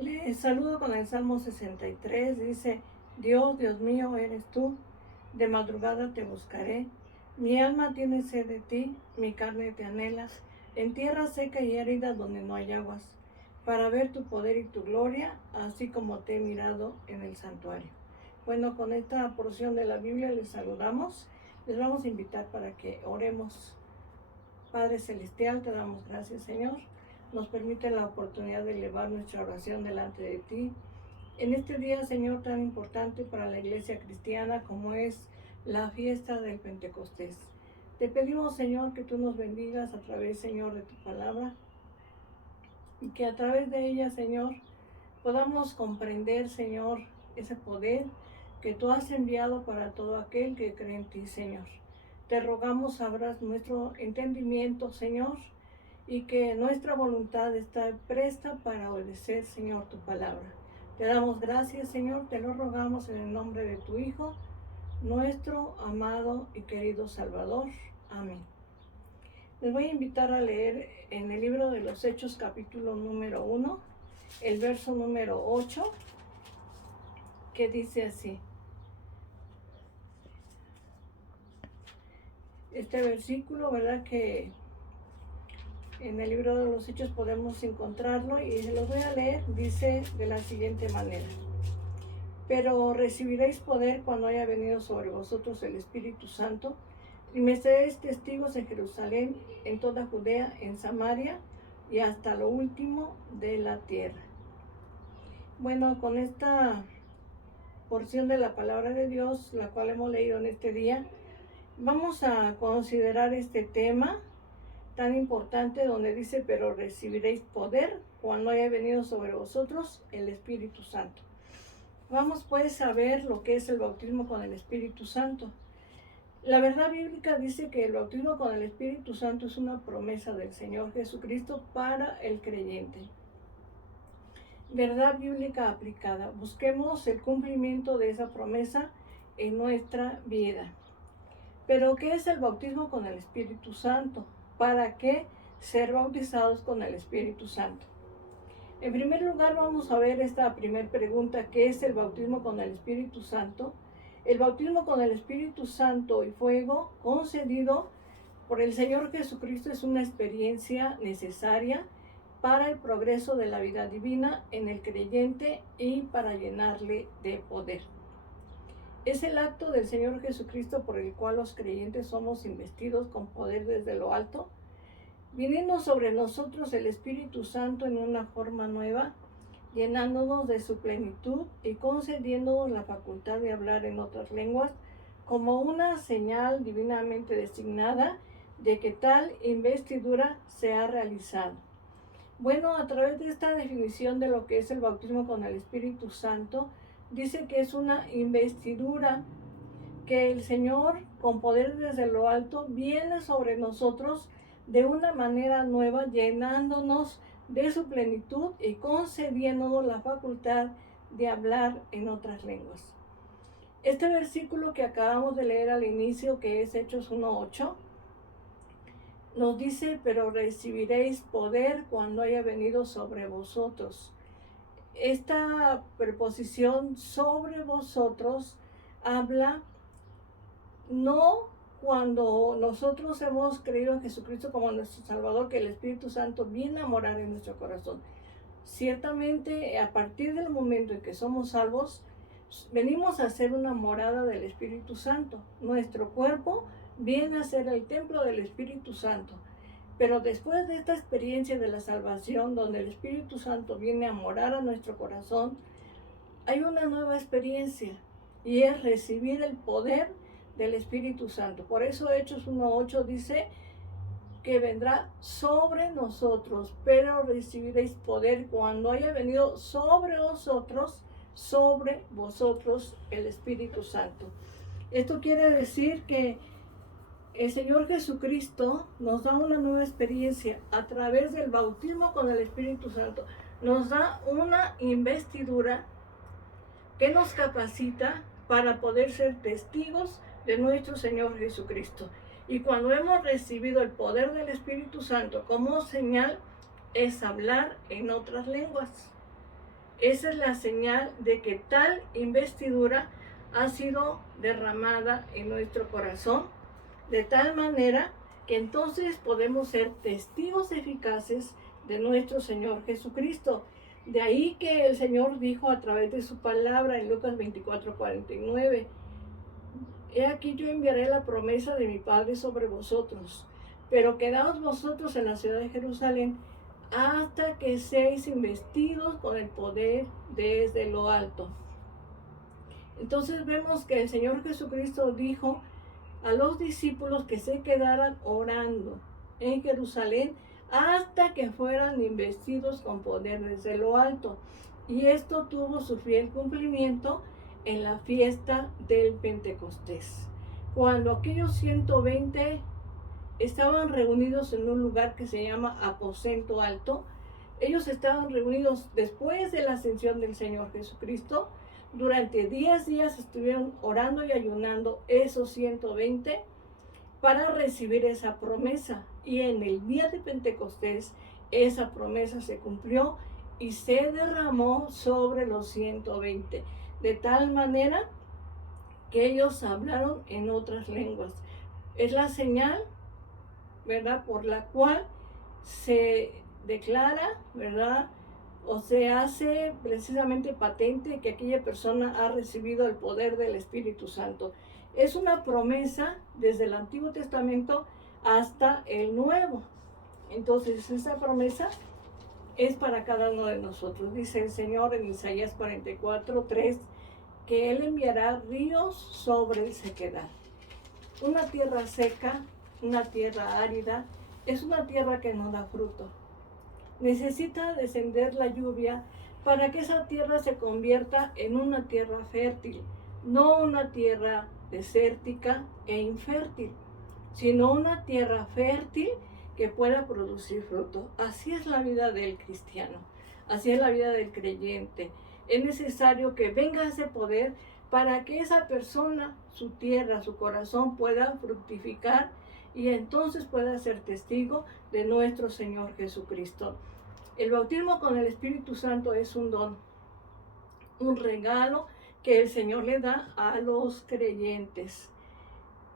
Les saludo con el Salmo 63, dice: Dios, Dios mío, eres tú, de madrugada te buscaré. Mi alma tiene sed de ti, mi carne te anhela, en tierra seca y árida donde no hay aguas, para ver tu poder y tu gloria, así como te he mirado en el santuario. Bueno, con esta porción de la Biblia les saludamos. Les vamos a invitar para que oremos. Padre Celestial, te damos gracias, Señor. Nos permite la oportunidad de elevar nuestra oración delante de ti. En este día, Señor, tan importante para la iglesia cristiana como es la fiesta del Pentecostés. Te pedimos, Señor, que tú nos bendigas a través, Señor, de tu palabra y que a través de ella, Señor, podamos comprender, Señor, ese poder que tú has enviado para todo aquel que cree en ti, Señor. Te rogamos abras nuestro entendimiento, Señor, y que nuestra voluntad está presta para obedecer, Señor, tu palabra. Te damos gracias, Señor, te lo rogamos en el nombre de tu Hijo, nuestro amado y querido Salvador. Amén. Les voy a invitar a leer en el libro de los Hechos, capítulo número 1, el verso número 8, que dice así. Este versículo, ¿verdad?, que en el libro de los Hechos podemos encontrarlo y se los voy a leer. Dice de la siguiente manera: pero recibiréis poder cuando haya venido sobre vosotros el Espíritu Santo, y me seréis testigos en Jerusalén, en toda Judea, en Samaria y hasta lo último de la tierra. Bueno, con esta porción de la palabra de Dios, la cual hemos leído en este día, vamos a considerar este tema tan importante donde dice: pero recibiréis poder cuando haya venido sobre vosotros el Espíritu Santo. Vamos pues a ver lo que es el bautismo con el Espíritu Santo. La verdad bíblica dice que el bautismo con el Espíritu Santo es una promesa del Señor Jesucristo para el creyente. Verdad bíblica aplicada. Busquemos el cumplimiento de esa promesa en nuestra vida. Pero ¿qué es el bautismo con el Espíritu Santo? ¿Para qué ser bautizados con el Espíritu Santo? En primer lugar, vamos a ver esta primera pregunta: ¿qué es el bautismo con el Espíritu Santo? El bautismo con el Espíritu Santo y fuego concedido por el Señor Jesucristo es una experiencia necesaria para el progreso de la vida divina en el creyente y para llenarle de poder. Es el acto del Señor Jesucristo por el cual los creyentes somos investidos con poder desde lo alto, viniendo sobre nosotros el Espíritu Santo en una forma nueva, llenándonos de su plenitud y concediéndonos la facultad de hablar en otras lenguas como una señal divinamente designada de que tal investidura se ha realizado. Bueno, a través de esta definición de lo que es el bautismo con el Espíritu Santo, dice que es una investidura que el Señor, con poder desde lo alto, viene sobre nosotros de una manera nueva, llenándonos de su plenitud y concediéndonos la facultad de hablar en otras lenguas. Este versículo que acabamos de leer al inicio, que es Hechos 1:8, nos dice: pero recibiréis poder cuando haya venido sobre vosotros. Esta preposición sobre vosotros habla no cuando nosotros hemos creído en Jesucristo como nuestro Salvador, que el Espíritu Santo viene a morar en nuestro corazón. Ciertamente, a partir del momento en que somos salvos, venimos a ser una morada del Espíritu Santo. Nuestro cuerpo viene a ser el templo del Espíritu Santo. Pero después de esta experiencia de la salvación, donde el Espíritu Santo viene a morar a nuestro corazón, hay una nueva experiencia, y es recibir el poder del Espíritu Santo. Por eso Hechos 1:8 dice que vendrá sobre nosotros, pero recibiréis poder cuando haya venido sobre vosotros el Espíritu Santo. Esto quiere decir que el Señor Jesucristo nos da una nueva experiencia a través del bautismo con el Espíritu Santo. Nos da una investidura que nos capacita para poder ser testigos de nuestro Señor Jesucristo. Y cuando hemos recibido el poder del Espíritu Santo como señal, es hablar en otras lenguas. Esa es la señal de que tal investidura ha sido derramada en nuestro corazón, de tal manera que entonces podemos ser testigos eficaces de nuestro Señor Jesucristo. De ahí que el Señor dijo a través de su palabra en Lucas 24:49, he aquí yo enviaré la promesa de mi Padre sobre vosotros, pero quedaos vosotros en la ciudad de Jerusalén hasta que seáis investidos con el poder desde lo alto. Entonces vemos que el Señor Jesucristo dijo a los discípulos que se quedaran orando en Jerusalén hasta que fueran investidos con poder desde lo alto. Y esto tuvo su fiel cumplimiento en la fiesta del Pentecostés. Cuando aquellos 120 estaban reunidos en un lugar que se llama Aposento Alto, ellos estaban reunidos después de la ascensión del Señor Jesucristo. Durante 10 días estuvieron orando y ayunando esos 120 para recibir esa promesa. Y en el día de Pentecostés esa promesa se cumplió y se derramó sobre los 120. De tal manera que ellos hablaron en otras lenguas. Es la señal, ¿verdad?, por la cual se declara, ¿verdad?, o se hace precisamente patente que aquella persona ha recibido el poder del Espíritu Santo. Es una promesa desde el Antiguo Testamento hasta el Nuevo. Entonces, esa promesa es para cada uno de nosotros. Dice el Señor en Isaías 44:3, que Él enviará ríos sobre el sequedal. Una tierra seca, una tierra árida, es una tierra que no da fruto. Necesita descender la lluvia para que esa tierra se convierta en una tierra fértil, no una tierra desértica e infértil, sino una tierra fértil que pueda producir fruto. Así es la vida del cristiano, así es la vida del creyente. Es necesario que venga ese poder para que esa persona, su tierra, su corazón pueda fructificar y entonces pueda ser testigo de nuestro Señor Jesucristo. El bautismo con el Espíritu Santo es un don, un regalo que el Señor le da a los creyentes.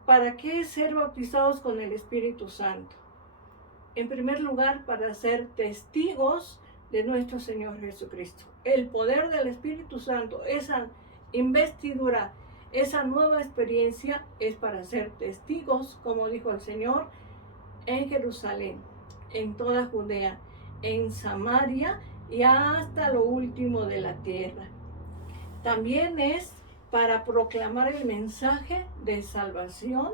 ¿Para qué ser bautizados con el Espíritu Santo? En primer lugar, para ser testigos de nuestro Señor Jesucristo. El poder del Espíritu Santo, esa investidura, esa nueva experiencia es para ser testigos, como dijo el Señor, en Jerusalén, en toda Judea, en Samaria y hasta lo último de la tierra. También es para proclamar el mensaje de salvación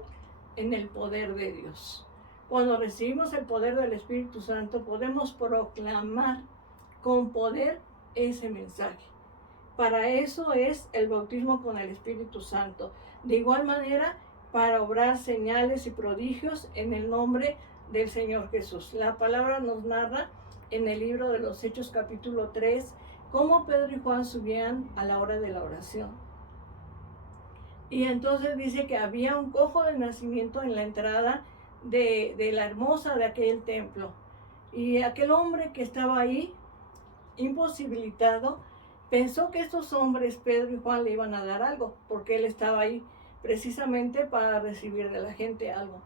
en el poder de Dios. Cuando recibimos el poder del Espíritu Santo, podemos proclamar con poder ese mensaje. Para eso es el bautismo con el Espíritu Santo. De igual manera, para obrar señales y prodigios en el nombre del Señor Jesús. La palabra nos narra en el libro de los Hechos capítulo 3, cómo Pedro y Juan subían a la hora de la oración. Y entonces dice que había un cojo de nacimiento en la entrada de la hermosa de aquel templo. Y aquel hombre que estaba ahí, imposibilitado, pensó que estos hombres, Pedro y Juan, le iban a dar algo, porque él estaba ahí precisamente para recibir de la gente algo.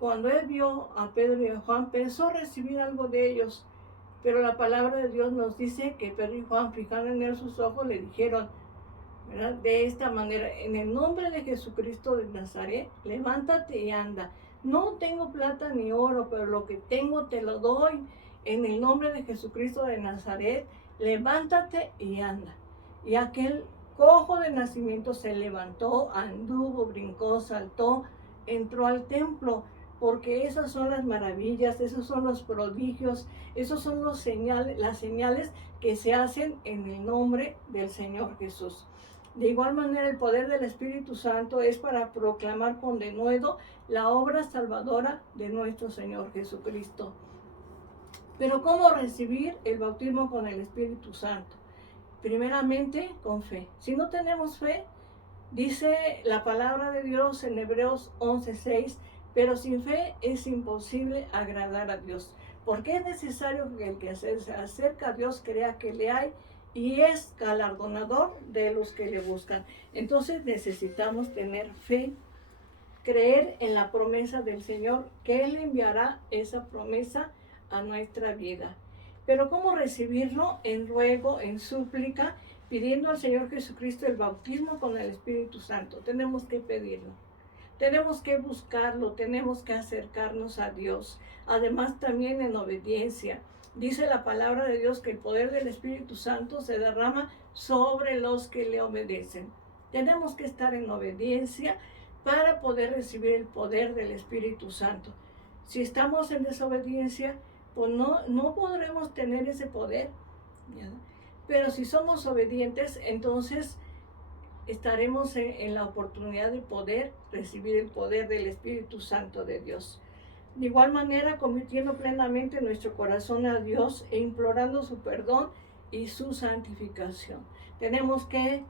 Cuando él vio a Pedro y a Juan, pensó recibir algo de ellos, pero la palabra de Dios nos dice que Pedro y Juan, fijando en él sus ojos, le dijeron, ¿verdad?, de esta manera, en el nombre de Jesucristo de Nazaret, levántate y anda. No tengo plata ni oro, pero lo que tengo te lo doy. En el nombre de Jesucristo de Nazaret, levántate y anda. Y aquel cojo de nacimiento se levantó, anduvo, brincó, saltó, entró al templo, porque esas son las maravillas, esos son los prodigios, esos son las señales que se hacen en el nombre del Señor Jesús. De igual manera, el poder del Espíritu Santo es para proclamar con denuedo la obra salvadora de nuestro Señor Jesucristo. Pero ¿cómo recibir el bautismo con el Espíritu Santo? Primeramente, con fe. Si no tenemos fe, dice la palabra de Dios en Hebreos 11:6, pero sin fe es imposible agradar a Dios, porque es necesario que el que se acerca a Dios crea que le hay y es galardonador de los que le buscan. Entonces necesitamos tener fe, creer en la promesa del Señor, que Él enviará esa promesa a nuestra vida. Pero ¿cómo recibirlo? En ruego, en súplica, pidiendo al Señor Jesucristo el bautismo con el Espíritu Santo. Tenemos que pedirlo. Tenemos que buscarlo, tenemos que acercarnos a Dios. Además, también en obediencia. Dice la palabra de Dios que el poder del Espíritu Santo se derrama sobre los que le obedecen. Tenemos que estar en obediencia para poder recibir el poder del Espíritu Santo. Si estamos en desobediencia, pues no podremos tener ese poder, ¿ya? Pero si somos obedientes, entonces estaremos en la oportunidad de poder recibir el poder del Espíritu Santo de Dios. De igual manera, convirtiendo plenamente nuestro corazón a Dios e implorando su perdón y su santificación. Tenemos que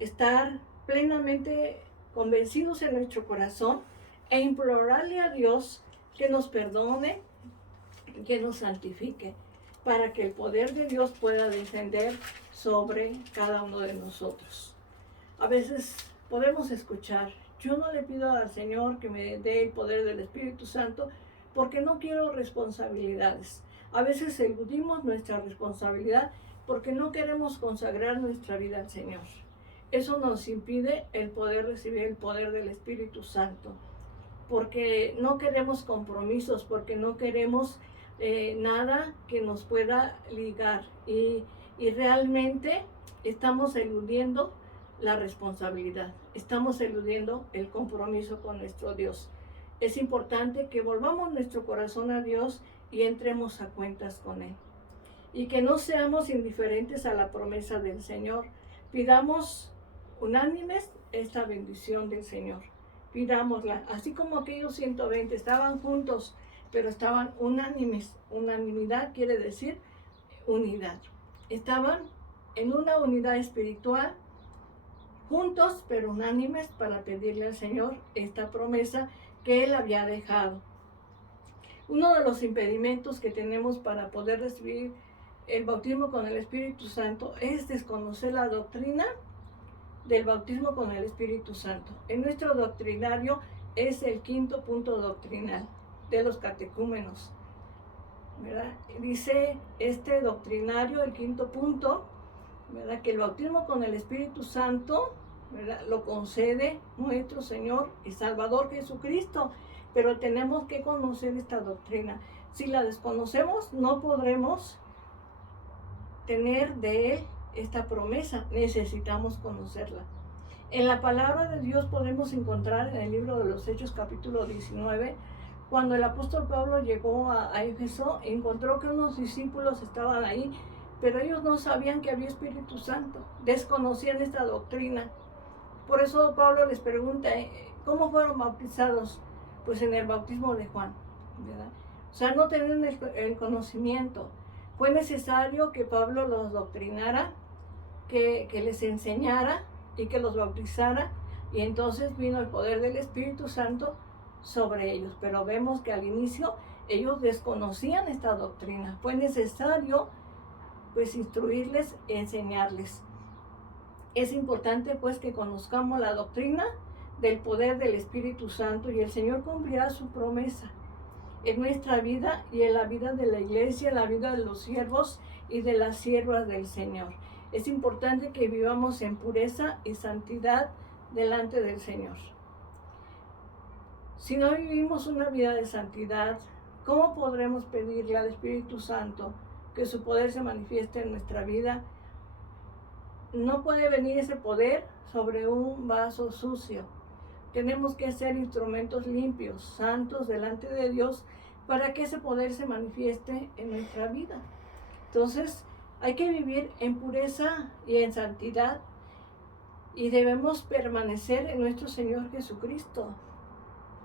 estar plenamente convencidos en nuestro corazón e implorarle a Dios que nos perdone, que nos santifique, para que el poder de Dios pueda descender sobre cada uno de nosotros. A veces podemos escuchar: yo no le pido al Señor que me dé el poder del Espíritu Santo porque no quiero responsabilidades. A veces eludimos nuestra responsabilidad porque no queremos consagrar nuestra vida al Señor. Eso nos impide el poder recibir el poder del Espíritu Santo, porque no queremos compromisos, porque no queremos nada que nos pueda ligar y realmente estamos eludiendo la responsabilidad, estamos eludiendo el compromiso con nuestro Dios. Es importante que volvamos nuestro corazón a Dios y entremos a cuentas con Él, y que no seamos indiferentes a la promesa del Señor. Pidamos unánimes esta bendición del Señor, pidámosla, así como aquellos 120 estaban juntos, pero estaban unánimes. Unanimidad quiere decir unidad. Estaban en una unidad espiritual, juntos pero unánimes, para pedirle al Señor esta promesa que Él había dejado. Uno de los impedimentos que tenemos para poder recibir el bautismo con el Espíritu Santo es desconocer la doctrina del bautismo con el Espíritu Santo. En nuestro doctrinario es el 5º punto doctrinal de los catecúmenos, ¿verdad? Dice este doctrinario, el 5º punto, ¿verdad?, que el bautismo con el Espíritu Santo, ¿verdad?, lo concede nuestro Señor y Salvador Jesucristo, pero tenemos que conocer esta doctrina. Si la desconocemos, no podremos tener de Él esta promesa. Necesitamos conocerla. En la palabra de Dios podemos encontrar en el libro de los Hechos, capítulo 19, cuando el apóstol Pablo llegó a Éfeso, encontró que unos discípulos estaban ahí, pero ellos no sabían que había Espíritu Santo, desconocían esta doctrina. Por eso Pablo les pregunta: ¿cómo fueron bautizados? Pues en el bautismo de Juan, ¿verdad? O sea, no tenían el conocimiento. Fue necesario que Pablo los doctrinara, que les enseñara y que los bautizara, y entonces vino el poder del Espíritu Santo sobre ellos. Pero vemos que al inicio ellos desconocían esta doctrina. Fue necesario pues instruirles, enseñarles. Es importante pues que conozcamos la doctrina del poder del Espíritu Santo, y el Señor cumplirá su promesa en nuestra vida y en la vida de la iglesia, en la vida de los siervos y de las siervas del Señor. Es importante que vivamos en pureza y santidad delante del Señor. Si no vivimos una vida de santidad, ¿cómo podremos pedirle al Espíritu Santo que su poder se manifieste en nuestra vida? No puede venir ese poder sobre un vaso sucio. Tenemos que ser instrumentos limpios, santos delante de Dios, para que ese poder se manifieste en nuestra vida. Entonces, hay que vivir en pureza y en santidad, y debemos permanecer en nuestro Señor Jesucristo.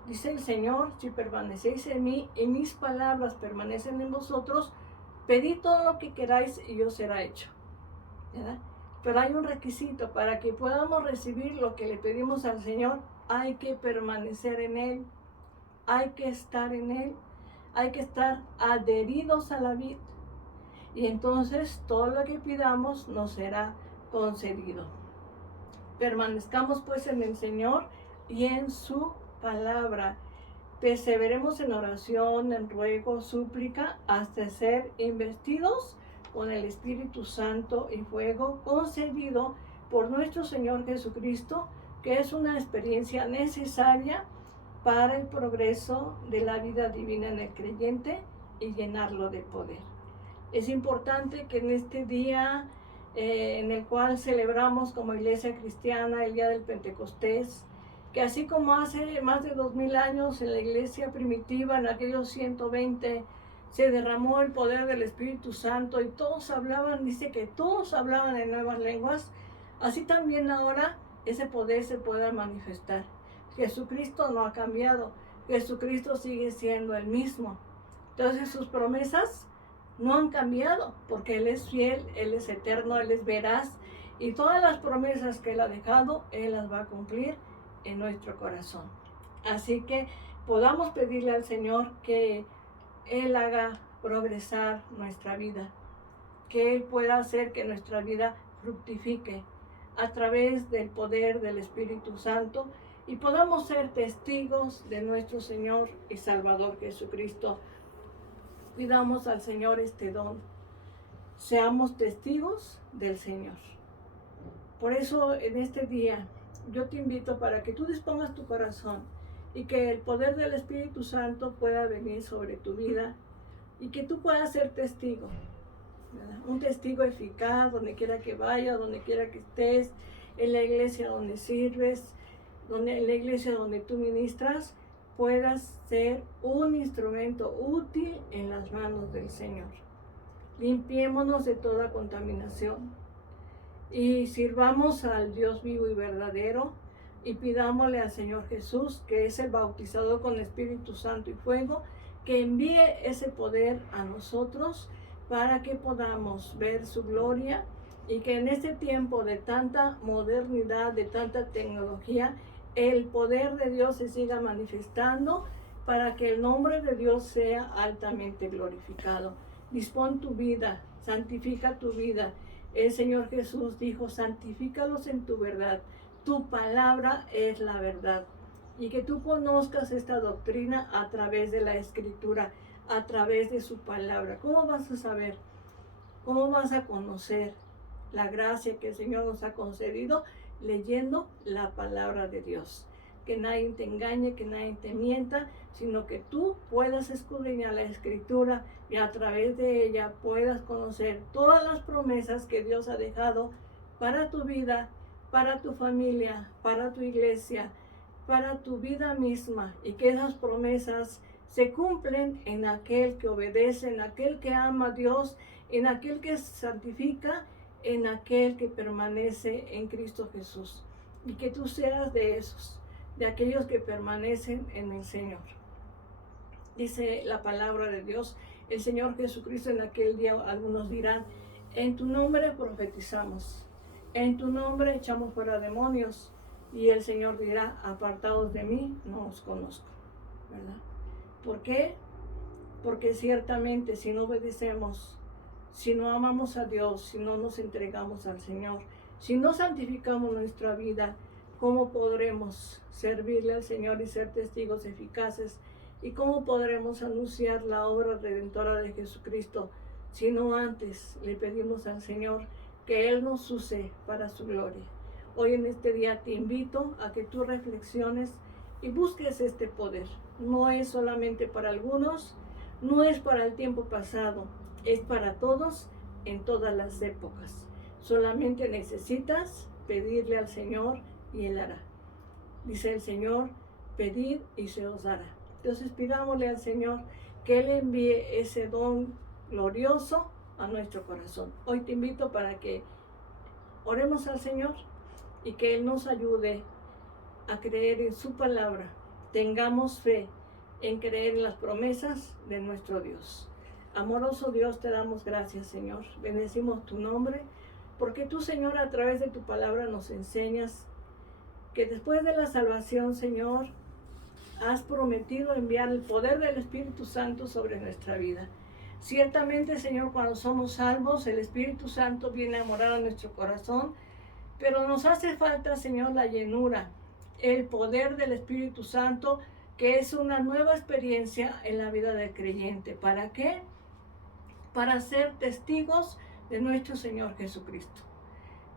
Dice el Señor: si permanecéis en mí y mis palabras permanecen en vosotros, pedid todo lo que queráis y os será hecho, ¿verdad? Pero hay un requisito para que podamos recibir lo que le pedimos al Señor. Hay que permanecer en Él, hay que estar en Él, hay que estar adheridos a la vid. y entonces todo lo que pidamos nos será concedido. Permanezcamos pues en el Señor y en su palabra. Perseveremos en oración, en ruego, súplica, hasta ser investidos con el Espíritu Santo y fuego concedido por nuestro Señor Jesucristo, que es una experiencia necesaria para el progreso de la vida divina en el creyente y llenarlo de poder. Es importante que en este día en el cual celebramos como iglesia cristiana el día del Pentecostés, que así como hace más de 2000 años en la iglesia primitiva, en aquellos 120, se derramó el poder del Espíritu Santo y todos hablaban, dice que todos hablaban en nuevas lenguas, así también ahora ese poder se pueda manifestar. Jesucristo no ha cambiado, Jesucristo sigue siendo el mismo. Entonces sus promesas no han cambiado, porque Él es fiel, Él es eterno, Él es veraz, y todas las promesas que Él ha dejado, Él las va a cumplir en nuestro corazón. Así que podamos pedirle al Señor que Él haga progresar nuestra vida, que Él pueda hacer que nuestra vida fructifique a través del poder del Espíritu Santo y podamos ser testigos de nuestro Señor y Salvador Jesucristo. Pidamos al Señor este don. Seamos testigos del Señor. Por eso en este día yo te invito para que tú dispongas tu corazón y que el poder del Espíritu Santo pueda venir sobre tu vida y que tú puedas ser testigo, ¿verdad? Un testigo eficaz donde quiera que vaya, donde quiera que estés, en la iglesia donde sirves, en la iglesia donde tú ministras, puedas ser un instrumento útil en las manos del Señor. Limpiémonos de toda contaminación y sirvamos al Dios vivo y verdadero y pidámosle al Señor Jesús, que es el bautizado con Espíritu Santo y fuego, que envíe ese poder a nosotros para que podamos ver su gloria y que en este tiempo de tanta modernidad, de tanta tecnología, el poder de Dios se siga manifestando para que el nombre de Dios sea altamente glorificado. Dispón tu vida, santifica tu vida. El Señor Jesús dijo, santifícalos en tu verdad. Tu palabra es la verdad. Y que tú conozcas esta doctrina a través de la Escritura, a través de su palabra. ¿Cómo vas a saber? ¿Cómo vas a conocer la gracia que el Señor nos ha concedido? Leyendo la palabra de Dios. Que nadie te engañe, que nadie te mienta, sino que tú puedas escudriñar la Escritura y a través de ella puedas conocer todas las promesas que Dios ha dejado para tu vida, para tu familia, para tu iglesia, para tu vida misma, y que esas promesas se cumplen en aquel que obedece, en aquel que ama a Dios, en aquel que santifica, en aquel que permanece en Cristo Jesús. Y que tú seas de esos, de aquellos que permanecen en el Señor. Dice la palabra de Dios, el Señor Jesucristo en aquel día, algunos dirán, en tu nombre profetizamos, en tu nombre echamos fuera demonios, y el Señor dirá, apartados de mí, no os conozco, ¿verdad? ¿Por qué? Porque ciertamente si no obedecemos, si no amamos a Dios, si no nos entregamos al Señor, si no santificamos nuestra vida, ¿cómo podremos servirle al Señor y ser testigos eficaces? ¿Y cómo podremos anunciar la obra redentora de Jesucristo si no antes le pedimos al Señor que Él nos use para su gloria? Hoy en este día te invito a que tú reflexiones y busques este poder. No es solamente para algunos, no es para el tiempo pasado, es para todos en todas las épocas. Solamente necesitas pedirle al Señor y Él hará. Dice el Señor, pedid y se os dará. Entonces pidámosle al Señor que Él envíe ese don glorioso a nuestro corazón. Hoy te invito para que oremos al Señor y que Él nos ayude a creer en su palabra. Tengamos fe en creer en las promesas de nuestro Dios. Amoroso Dios, te damos gracias, Señor. Bendecimos tu nombre, porque tú, Señor, a través de tu palabra nos enseñas que después de la salvación, Señor, has prometido enviar el poder del Espíritu Santo sobre nuestra vida. Ciertamente, Señor, cuando somos salvos, el Espíritu Santo viene a morar a nuestro corazón, pero nos hace falta, Señor, la llenura, el poder del Espíritu Santo, que es una nueva experiencia en la vida del creyente. ¿Para qué? Para ser testigos de nuestro Señor Jesucristo,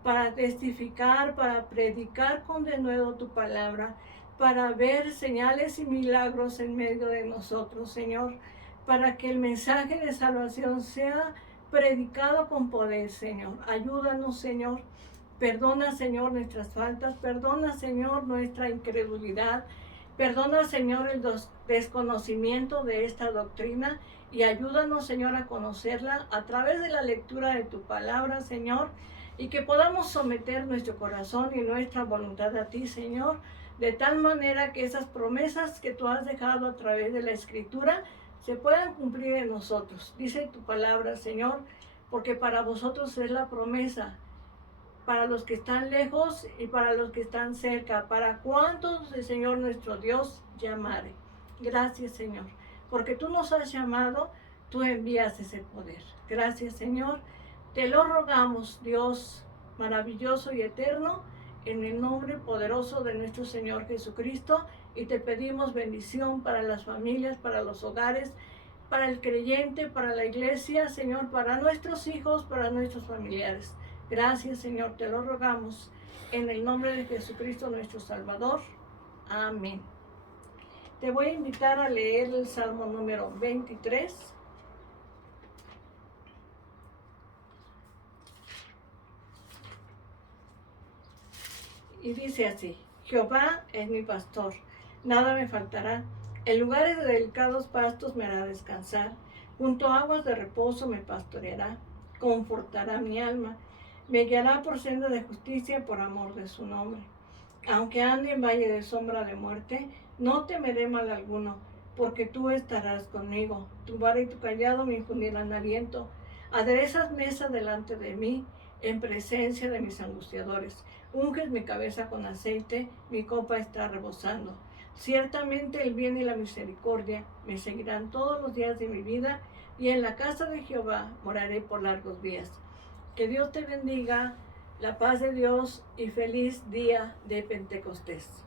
para testificar, para predicar con denuedo tu palabra, para ver señales y milagros en medio de nosotros, Señor, para que el mensaje de salvación sea predicado con poder, Señor. Ayúdanos, Señor. Perdona, Señor, nuestras faltas. Perdona, Señor, nuestra incredulidad. Perdona, Señor, el desconocimiento de esta doctrina y ayúdanos, Señor, a conocerla a través de la lectura de tu palabra, Señor, y que podamos someter nuestro corazón y nuestra voluntad a ti, Señor, de tal manera que esas promesas que tú has dejado a través de la Escritura se puedan cumplir en nosotros. Dice tu palabra, Señor, porque para vosotros es la promesa, para los que están lejos y para los que están cerca, para cuantos el Señor nuestro Dios llamare. Gracias, Señor, porque tú nos has llamado, tú envías ese poder. Gracias, Señor. Te lo rogamos, Dios maravilloso y eterno, en el nombre poderoso de nuestro Señor Jesucristo, y te pedimos bendición para las familias, para los hogares, para el creyente, para la iglesia, Señor, para nuestros hijos, para nuestros familiares. Gracias, Señor, te lo rogamos en el nombre de Jesucristo nuestro Salvador. Amén. Te voy a invitar a leer el Salmo número 23. Y dice así: Jehová es mi pastor, nada me faltará. En lugares de delicados pastos me hará descansar, junto a aguas de reposo me pastoreará, confortará mi alma, me guiará por senda de justicia por amor de su nombre. Aunque ande en valle de sombra de muerte, no temeré mal alguno, porque tú estarás conmigo. Tu vara y tu callado me infundirán aliento. Aderezas mesa delante de mí, en presencia de mis angustiadores. Unges mi cabeza con aceite, mi copa está rebosando. Ciertamente el bien y la misericordia me seguirán todos los días de mi vida, y en la casa de Jehová moraré por largos días. Que Dios te bendiga, la paz de Dios y feliz día de Pentecostés.